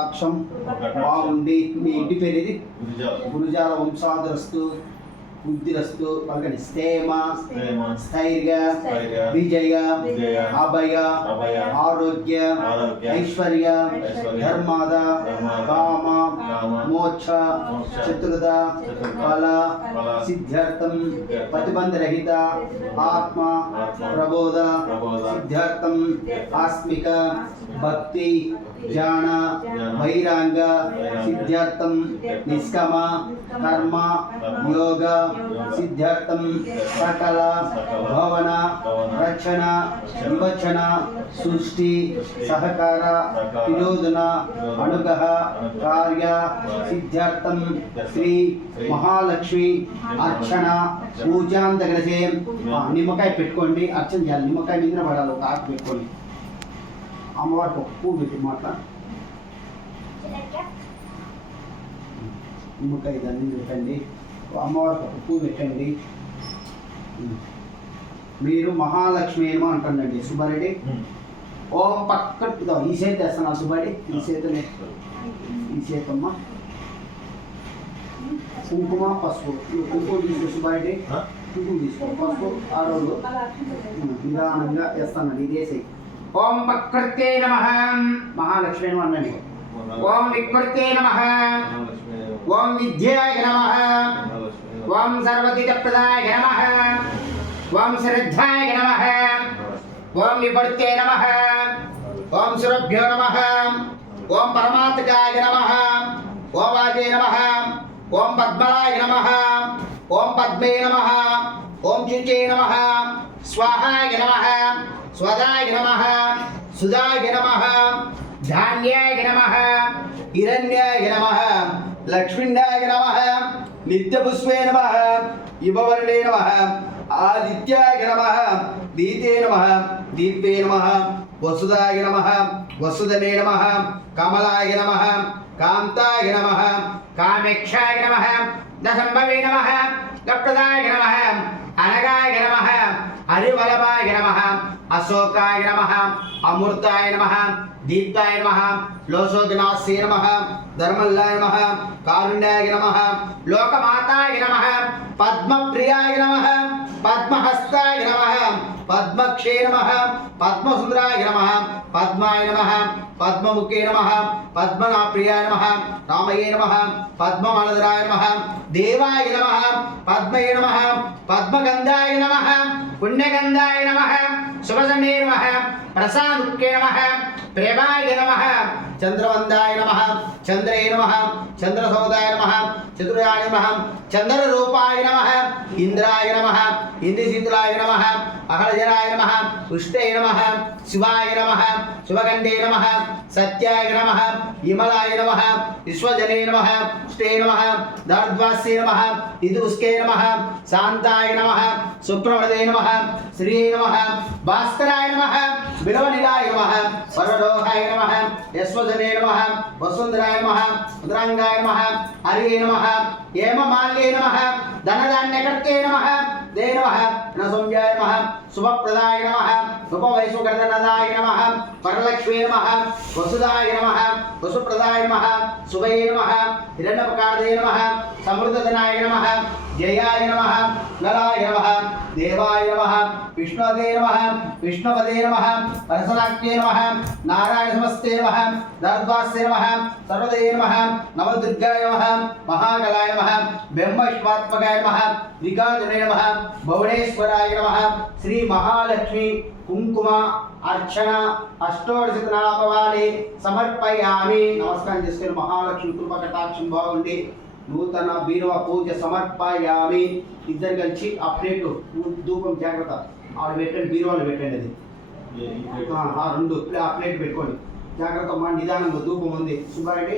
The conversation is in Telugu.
అక్షం బాగుండి మీ ఇంటి పేరు ఇది గురుజాల వంశాదరస్తు బుద్ధిరస్తు పలకండి స్థేమ స్థైర్య విజయ అభయ ఆరోగ్య ఐశ్వర్య ధర్మాద కామ మోక్ష చతుర్ద ఫల సిద్ధ్యర్థం ప్రతిబంధరహిత ఆత్మ ప్రబోధ సిద్ధ్యర్థం ఆస్మిక భక్తి జ్ఞాన వైరాంగ సిద్ధ్యర్థం నిష్కామ కర్మ యోగ సిద్ధ్యర్థం సకల భవన రక్షణ వివచన సృష్టి సహకార విరోధన అనుగ్రహ కార్య సిద్ధ్యర్థం శ్రీ మహాలక్ష్మి అర్చన పూజాంతగ్రహే నిమ్మకాయ పెట్టుకోండి అర్చన చేయాలి నిమ్మకాయ మీద పడాలి ఒక ఆకు పెట్టుకోండి అమ్మవారికి ఒక పువ్వు పెట్టి మాట నిమ్మకాయ దాన్ని పెట్టండి అమ్మవారికి ఒక పువ్వు పెట్టండి మీరు మహాలక్ష్మి ఏమో అంటుండండి సుబ్బారెడ్డి ఓం పక్కట్టుదా ఈ చేతి వేస్తాను సుబ్బారెడ్డి ఈ చేతనే ఈ చేతమ్మ కుంకుమ పసుపు కుంకుమ తీసుకో సుబ్బారెడ్డి కుంకుమ తీసుకో పసుపు ఆడోళ్ళు నిదానంగా వేస్తానండి ఇది వేసేయి ఓం ప్రకృతే నమః మహాలక్ష్మి అనండి ఓం వికృతే నమః ఓం విద్యాయ నమః ఓం సర్వసిద్ధప్రదాయ నమః ఓం శ్రద్ధాయ నమః ఓం విపర్తే నమః ఓం సురభ్యో నమః ఓం పరమాత్మకాయ నమః ఓం వాజే నమః ఓం పద్మలాయ నమః ఓం పద్మే నమః ఓం శుచే నమః స్వాహాయ నమః స్వదాయ నమః సుదాయ నమః ధాన్యాయ నమః హిరణ్యాయ నమః లక్ష్మీనాయ నమః నిత్యపుష్పే నమః యువవర్ణే నమః ఆదిత్యాయ నమః దీతే నమః దీపే నమః వసుదాయ నమః వసుదనే నమః కమలాయ నమః కాంతాయ నమః కామేక్షాయ నమః దశంభవే నమః గప్రదాయ నమః అనగాయ నమః హరివల్లభాయ నమః అశోకాయ నమః అమృతాయ నమః దీప్తాయ నమః లోసోజనాస్య నమః ధర్మల్లాయ నమః కారుణ్యాయ నమః లోకమాతాయ నమః పద్మప్రియాయ నమః పద్మహస్తాయ నమః పద్మక్షే నమః పద్మసుందరాయ నమః పద్మాయ నమః పద్మముఖే నమః పద్మనాప్రియాయ నమః రామయే నమః పద్మమాలధరాయ నమః దేవాయ నమః పద్మయే నమః పద్మగంధాయ నమః పుణ్యగంధాయ నమః శుభసండే నమః ప్రసాదుక్కే నమః ప్రేమాయ నమః చంద్రవందాయ నమః చంద్రే నమః చంద్రసౌదాయ నమః చతురాయ నమః చంద్రరూపాయ నమః ఇంద్రాయ నమః ఇంద్రశీతలాయ నమః అహళజనాయ నమః పుష్టే నమః శివాయ నమః శుభగండే నమః సత్యాయ నమః విమలాయ నమః విశ్వజనే నమః పుష్టే నమః దార్ద్వాస్యే నమః ఇదుస్కే నమః శాంతాయ నమః సుప్రవదే నమః శ్రీ నమః భాస్కరాయ నమః బిలవనిలాయ నమః వరదోహాయ నమః యశ్వజనే నమః వసుంధరాయ నమః ఉదరాంగాయ నమః హరే నమః హేమమాల్యే నమః ధనధాన్యకర్తే నమః దే నమః నసంజాయ నమః శుభప్రదాయ నమః ఉపవైశ్వగర్ధనదాయ నమః వరలక్ష్మీ నమః వసుదాయ నమః వసుప్రదాయ నమః శుభయే నమః హిరణ్యపకార్దే నమః సమృద్ధధనాయ నమః జయాయ నమః నలాయ నమః దేవాయ నమః విష్ణువదే నమః విష్ణుపదే నమః పరశురాఖ్యే నమః నారాయణ సమస్తే నమః దర్ద్వాస్య నమః సర్వదే నమః నవదుర్గాయ నమః మహాగలాయ నమః బ్రహ్మవిష్ణాత్మకాయ నమః వికాజనే నమః భువనేశ్వరాయ నమః శ్రీ మహాలక్ష్మి కుంకుమ అర్చన అష్టోదశనామవాణి సమర్పయామి. నమస్కారం చేసుకుని మహాలక్ష్మి కృప కటాక్షం బాగుండి నూతన బీరువా పూజ సమర్పయామి. ఇద్దరు కలిసి ఆ ప్లేటు ధూపం జాగ్రత్త ఆవిడ పెట్టండి బీరువాలు పెట్టండి అది రెండు ఆ ప్లేట్ పెట్టుకోండి జాగ్రత్త మా నిదానంగా ధూపం ఉంది సుబ్బారెడ్డి.